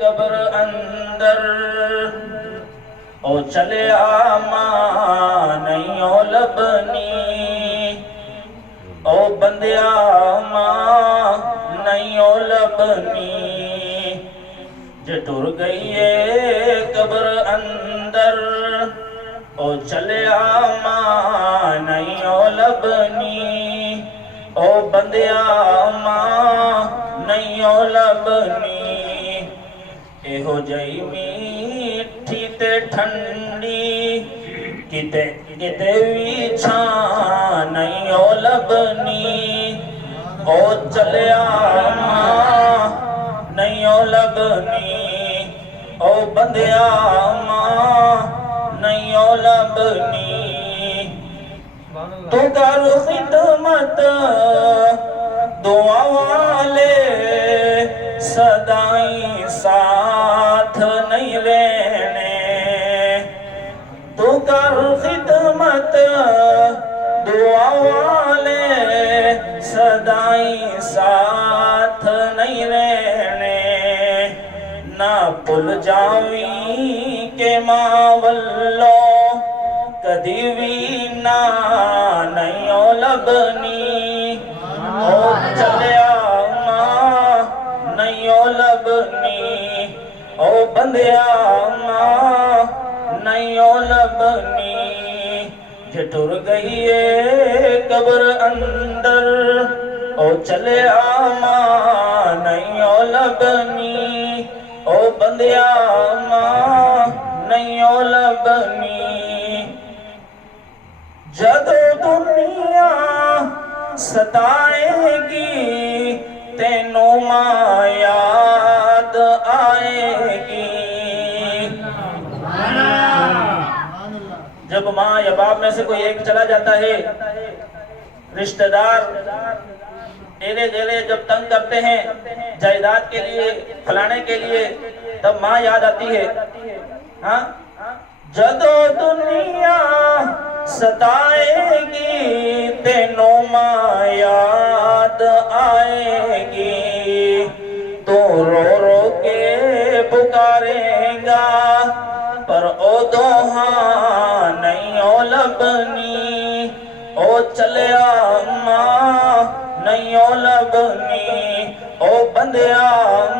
कब्र अंदर ओ चले मां नहीं ओ लबनी ओ बंदिया मां नहीं ओ लबनी जे टुर गई है कब्र अंदर ओ चले मां नहीं ओ लबनी ओ बंदिया मां नहीं ओ लबनी एहो जई मीठी ते ठंडी किते किते भी छा नहीं ओ लबनी ओ चलिया मां नहीं ओ लबनी ओ बंदिया मां नहीं ओ लबनी तो कर खिदमत दुआ वाले सदाई साथ नहीं रहने तो कर खिदमत दुआ वाले सदाई साथ नहीं रहने ना भुल जावी के मावल्लो कदी भी ना नहीं ओ लबनी ओ चलिया मां नहीं ओ लबनी ओ बंदिया मां नहीं ओ लबनी जे टुर गई है कब्र अंदर ओ चलिया मां नहीं ओ लबनी ओ बंदिया मां नहीं ओ लबनी जदों दुनिया सताएगी तेनों मां याद आएगी जब माँ या बाप में से कोई एक चला जाता है रिश्तेदार एले जेले जब तंग करते हैं जायदाद के लिए फलाने के लिए तब माँ याद आती है। हाँ जदों दुनिया सताएगी तेनों मां याद आएगी तो रो रो के पुकारेगा पर ओ दोहा नहीं ओ लबनी ओ चलिया मां नहीं ओ लबनी ओ बंदिया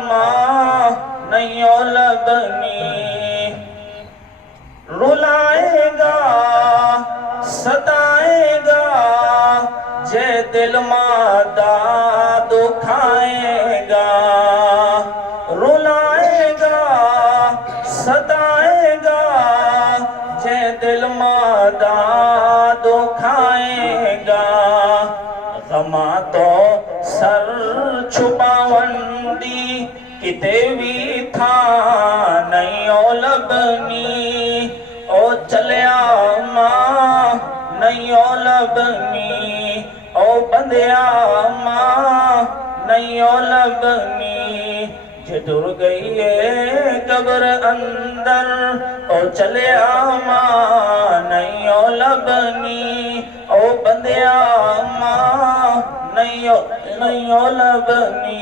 मां नहीं ओ लबनी रुलाएगा सताएगा जे दिल मादा दुखाएगा रुलाएगा सताएगा जे दिल मादा दुखाएगा गमा तो सर छुपावंदी किते भी था नहीं ओ लबनी ओ चलिया मां नहीं ओ लबनी ओ बंदिया मां नहीं ओ लबनी जे टुर गई है कब्र अंदर ओ चलिया मां नहीं ओ लबनी ओ बंदिया मां नहीं ओ लबनी।